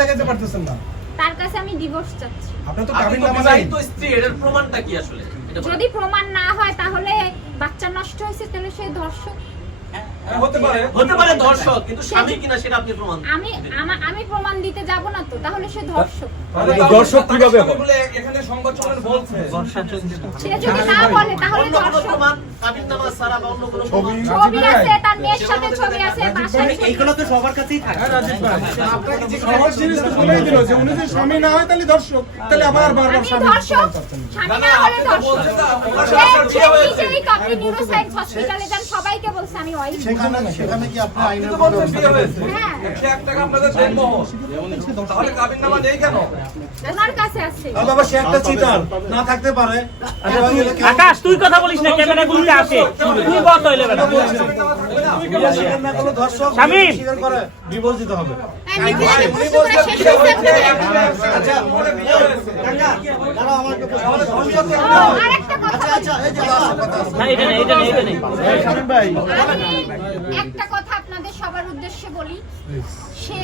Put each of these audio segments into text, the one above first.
দেখাতে পারতেছেন না? তার কাছে আমি ডিভোর্স চাচ্ছি। আপনার তো কাবিননামা নাই। তো স্ত্রী, এর প্রমাণটা কি আসলে? যদি প্রমাণ না হয় তাহলে বাচ্চা নষ্ট হয়েছে, তাহলে সে ধর্ষক। হতে পারে ধর্ষক, কিন্তু স্বামী কিনা সেটা আপনি প্রমাণ। আমি প্রমাণ দিতে যাব না তো, তাহলে সে ধর্ষক। দর্শক কিভাবে বলে এখানে সংবাদ সম্মেলন বলছে? সে যদি না বলে তাহলে ধর্ষক। প্রমাণ কাবিননামা ছাড়া বা অন্য কোনো ছবি আছে, তার মেয়ের সাথে ছবি আছে, বাসায় এইগুলো তো সবার কাছেই থাকে। রাজীব ভাই, আপনাকে যে সহজ জিনিস তো বলেই দিল যে উনি যদি স্বামী না হয় তাহলে দর্শক, তাহলে আবার বারবার আমি স্বামী ধর্ষক, স্বামী না হলে ধর্ষক। আপনি নিউরোসায়েন্স হসপিটালে যান, সবাইকে বলছে আমি ওয়াইফ। সেখানে কি আপনি আইনের ব্যবস্থা করেছেন? হ্যাঁ, 1 টাকা আপনাদের দেন মোহর, তাহলে কাবিননামা নেই কেন? ওনার কাছে আছে। বাবা সে একটা চিটার না থাকতে পারে। আকাশ তুই কথা বলিস না, ক্যামেরাগুলোতে আসে, তুই বল হইলে বেটা। শামীম স্বীকার করে ডিভোর্স দিতে হবে। আরেকটা কথা, না এটা নেই, এটা নেই, এটা নেই। শামীম ভাই একটা কথা আপনাদের সবার উদ্দেশ্যে বলি। সে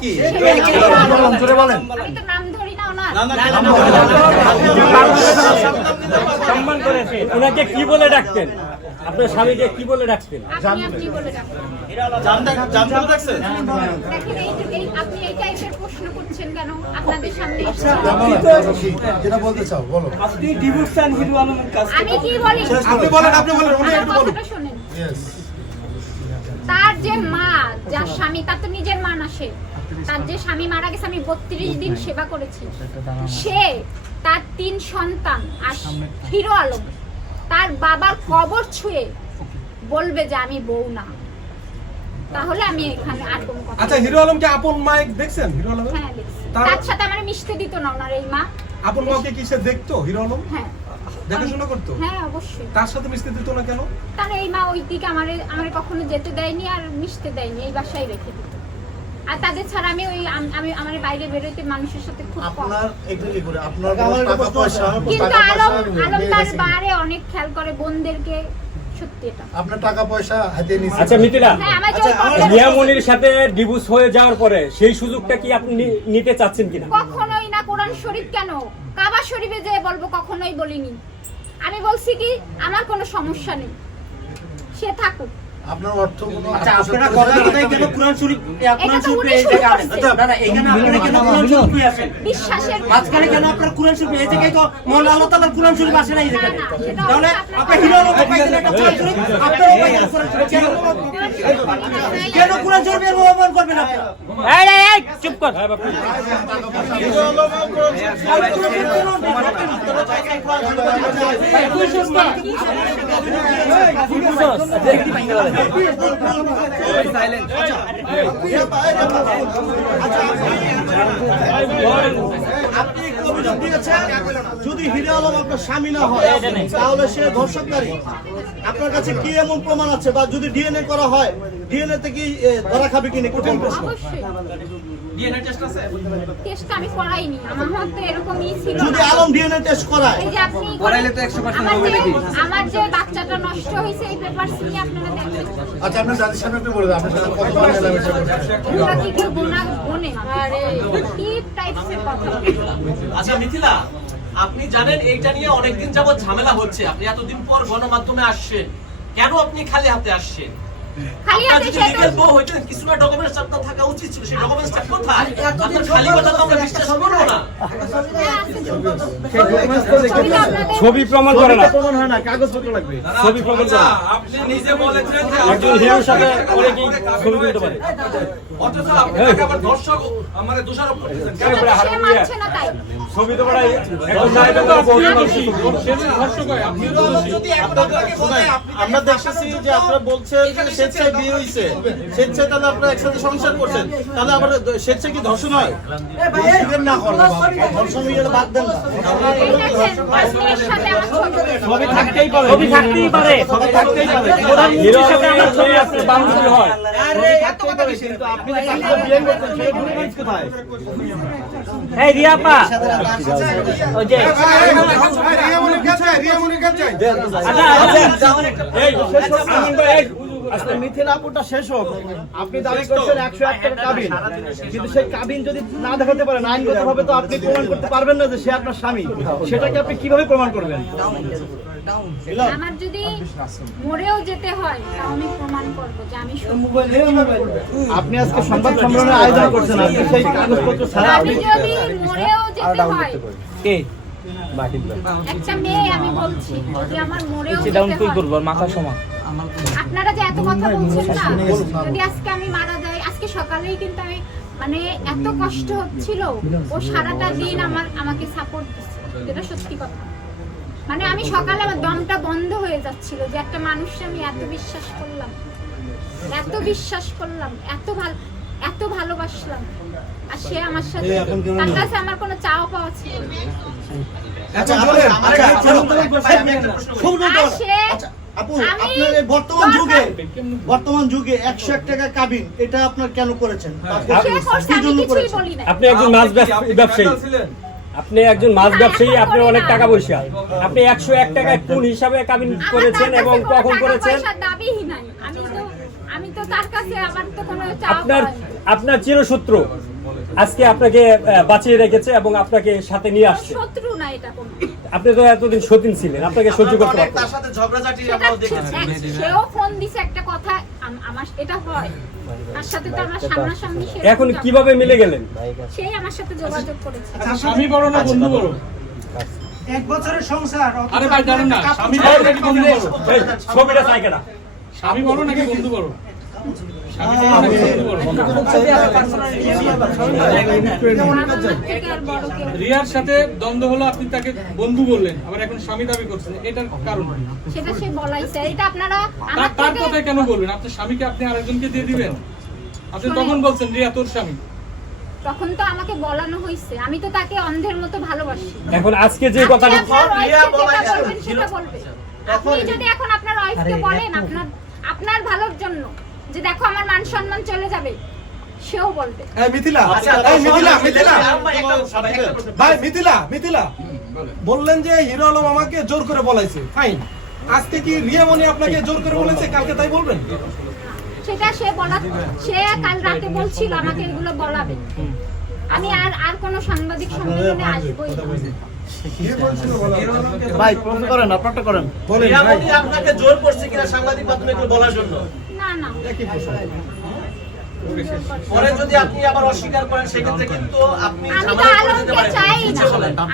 কি? বলেন। আমি তো নাম ধরি না ওনার। সম্মান করেছে। ওনাকে কি বলে ডাকতেন? আপনার স্বামীকে কি বলে ডাকতেন? আপনি বলে ডাকবেন। দেখছেন? দেখেন আপনি এই টাইপের প্রশ্ন করছেন কেন আপনাদের সামনে? যেটা বলতে চাও বলো। আপনি ডিভোর্স চান হিরো আলমের কাছে। আমি কি বলি? আপনি বলেন উনি একটু বলুন। কথাটা শুনেন। ইয়েস। তার যে মা, যার স্বামী, তার তো নিজের মা না সে। তার যে স্বামী মারা গেছে, আমি 32 দিন সেবা করেছি। সে তার 3 সন্তান আর হিরো আলম তার বাবার কবর ছুঁয়ে বলবে যে আমি বউ না, তাহলে আমি এখানে আর কোনো কথা। আচ্ছা, হিরো আলমকে আপন মাইক দেখছেন? হিরো আলম হ্যাঁ, দেখছি। তার সাথে আমার মিশতে দিত না ওনার এই মা। আপন মাকে কি সে দেখতো? হিরো আলম হ্যাঁ, দেখাশোনা করতো? হ্যাঁ অবশ্যই। তার সাথে মিশতে দিত না কেন? তার এই মা ওই দিকে আমারে কখনো যেতে দেয়নি আর মিশতে দেয়নি, এই বাসায় রেখে দিত। আর তাদের ছাড়া আমি আমার বাইরে বেরোতে মানুষের সাথে খুব কম। আপনার একটু কি করে আপনার টাকা পয়সা কিন্তু আলম তার বারে অনেক খেয়াল করে বোনদেরকে, সত্যি এটা। আপনার টাকা পয়সা হাতে নিছে। আচ্ছা মিথিলা, হ্যাঁ, আমার যে কথা- মিয়ামনির সাথে ডিভোর্স হয়ে যাওয়ার পরে সেই সুযোগটা কি আপনি নিতে চাচ্ছেন কিনা? কখনোই না। কোরআন শরীফ কেন, কাবা শরীফে যে বলবো, কখনোই বলিনি। আমি বলছি কি আমার কোনো সমস্যা নেই, সে থাকুক। আপনার অর্থ কোনো আচ্ছা আপনারা কথায় কেন কোরআন শরীফ এটা তো উনি শুরু করছে। দাদা এখানে আপনারা কেন কোরআন শরীফ পেয়ে আসেন? বিশ্বাসের মাঝখানে কেন আপনারা কোরআন শরীফ এই জায়গায় তো মওলানা আল্লাহ তাআলার কোরআন শরীফ আসে না এই জায়গায়? না, সেটা তাহলে আপনার- আপনি হিরো আলম পাইছেন একটা কোরআন শরীফ, আপনারা পাইছেন কোরআন শরীফ। কেন কোরআন শরীফের অপমান করবেন আপনারা? এই চুপ কর। আপনি একটু অভিযোগ দিয়েছেন যদি হিরো আলম আপনার স্বামী না হয় তাহলে সে ধর্ষণকারী। আপনার কাছে কি এমন প্রমাণ আছে, বা যদি ডিএনএ করা হয় ডিএনএ তে কি ধরা খাবে কিনা? কঠিন প্রশ্ন। অবশ্যই ডিএনএ টেস্ট আছে? টেস্ট আমি করাইনি, আমার মতে এরকমই ছিল। যদি আলম ডিএনএ টেস্ট করায় এই যে আপনি করাইলে তো 100% হবে নাকি? আমার যে বাচ্চাটা নষ্ট হয়েছে এই পেপারস নিয়ে আপনারা দেখবেন। আচ্ছা আপনি জাতির সামনে একটু বলে দেন আপনার সাথে কত বার মেলামেশা করছেন? এগুলা কি কেউ গোনে? আরে কি টাইপসের কথা বলেন? আচ্ছা মিথিলা, আপনি জানেন এইটা নিয়ে অনেকদিন যাবত ঝামেলা হচ্ছে। আপনি এতদিন পর গণমাধ্যমে আসছেন, কেন আপনি খালি হাতে আসছেন? খালি আপনার হাতে যদি সেটা লিগ্যাল বউ হইতেন, কিছু না ডকুমেন্টস আপনার থাকা উচিত ছিল। সেই ডকুমেন্টসটা কোথায়? আপনার খালি কথা তো আমরা বিশ্বাস করব না। ছবি প্রমাণ করে না, প্রমাণ হয় না, কাগজপত্র লাগবে। ছবি প্রমাণ করে না। আপনি নিজে বলেছেন যে একজন হিরোর সাথে অনেকেই ছবি তুলতে পারে। অথচ আপনি তাকে আবার দর্শক মানে দোষারোপ করতেছেন কেন? সে মানছে না তাই। ছবি তো পড়াই এখন নাইবে তো বহুত দোষী। আমরা দেখতেছি যে আপনারা বলছেন যে স্বেচ্ছায় বিয়ে হইছে, স্বেচ্ছায় তাহলে আপনারা একসাথে সংসার করছেন, তাহলে আবার স্বেচ্ছায় কি ধর্ষণ হয়? স্বীকার না করেন, ধর্ষণ হয়ে গেলে বাদ দেন না। এই দেখেন, এর সাথে আমার ছবি। ছবি থাকতেই পারে, ছবি থাকতেই পারে, ছবি থাকতেই পারে। কোরআন হিরো শরীফের সাথে আমার ছবি আছে। বান্ধবী হয়। এই রিয়াপা ওই যে রিয়া মনির কাছে, রিয়া মনির কাছে। আচ্ছা এই আনন্দ, এই আসলে মিথিলা আপুটা শেষ হোক। আপনি দাবি করছেন 101 টাকা কাবিন, কিন্তু সেই কাবিন যদি না দেখাতে পারেন আইনগতভাবে তো আপনি প্রমাণ করতে পারবেন না যে সে আপনার স্বামী। সেটাকে আপনি কিভাবে প্রমাণ করবেন? আমার যদি মরেও যেতে হয় তাও আমি প্রমাণ করবো যে আমি আপনি আজকে সংবাদ সম্মেলনের আয়োজন করছেন, আপনি সেই কাগজপত্র ছাড়া আমি যদি মরেও যেতে হয়, কে একটা মেয়ে আমি বলছি, যদি আমার মরেও যেতে হয়, মাথা সমান আপনারা যে এত কথা বলছেন না, যদি আজকে আমি মারা যাই, আজকে সকালেই কিন্তু আমি মানে এত কষ্ট হচ্ছিল, ও সারাটা দিন আমাকে সাপোর্ট দিচ্ছে, যেটা সত্যি কথা। মানে আমি সকালে আমার দমটা বন্ধ হয়ে যাচ্ছিল যে একটা মানুষকে আমি এত বিশ্বাস করলাম, এত ভালোবাসলাম, আর সে আমার সাথে, তার কাছে আমার কোনো চাওয়া পাওয়া ছিল না। আচ্ছা আপু, আপনার এই বর্তমান যুগে 101 টাকা কাবিন এটা আপনার কেন করেছেন? সে করছে, আমি কিছুই বলি না। আপনি একজন মাছ ব্যবসায়ী, আপনি একজন মাছ ব্যবসায়ী, আপনি অনেক টাকা পয়সা, আপনি 101 টাকায় কোন হিসাবে কাবিন করেছেন এবং কখন করেছেন? দাবিই নাই, আমি তো তার কাছে আমার তো কোনো চাওয়া পাওয়া নেই। আপনার চিরশত্রু আজকে আপনাকে বাঁচিয়ে রেখেছে এবং আপনাকে সাথে নিয়ে আসছে। শত্রু না এটা কোনো। আপনি তো এতদিন সতীন ছিলেন, আপনাকে সহ্য করতে পারতেন। তার সাথে ঝগড়াঝাটি সেটা আমরাও দেখেছি। সেও ফোন দিছে একটা কথা, আমার এটা হয়, তার সাথে তো আমরা সামনাসামনি সেরকম এখন যোগাযোগ- কিভাবে মিলে গেলেন? সেই আমার সাথে যোগাযোগ করেছে। স্বামী বড় না বন্ধু বড়? 1 বছরের সংসার। আরে ভাই জানেন না, স্বামী বড় নাকি বন্ধু বড়? এই, ছবিটা চাই কেনা। স্বামী বড় নাকি বন্ধু বড়? আমার থেকে আর বড় কেউ নেই। রিয়ার সাথে দ্বন্দ্ব হলো, আপনি তাকে বন্ধু বললেন, আবার এখন স্বামী দাবি করছেন, এটার কারণ? সেটা সে বলাইছে, এটা আপনারা আমার তার থেকে কথায় কেন বলবেন? আপনার স্বামীকে আপনি আরেকজনকে দিয়ে দিবেন? আপনি তখন বলছেন রিয়া তোর স্বামী। তখন তো আমাকে বলানো হয়েছে, আমি তো তাকে অন্ধের মতো ভালোবাসি। এখন আজকে যে কথাটা আপনি আপনার রিয়া wife কে বলাই যেটা যাবে। বলবেন সেটা বলবেন। আপনি যদি এখন আপনার ওয়াইফকে বলেন আপনার ভালোর জন্য যে দেখো আমার মান সম্মান চলে যাবে, সেও বলবে। এই মিথিলা, আচ্ছা, এই মিথিলা, ভাই, মিথিলা বললেন যে হিরো আলম আমাকে জোর করে বলাইছে, ফাইন। আজকে কি রিয়া মনি আপনাকে জোর করে বলেছে, কালকে তাই বলবেন? সেটা সে কাল রাতে বলছিল আমাকে এগুলো বলাবে। আমি আর কোনো সাংবাদিক সম্মেলনে আসবোই না। ভাই প্রশ্ন করেন, আপনারটা করেন। রিয়া মনি আপনাকে জোর করছে কিনা সাংবাদিক মাধ্যমে এগুলো বলার জন্য? না না, পরে যদি আপনি আবার অস্বীকার করেন সেক্ষেত্রে কিন্তু আপনি আমি তো ঝামেলায় পড়ে যেতে আলমকে পারেন। চাই বুঝতে পারলেন? না।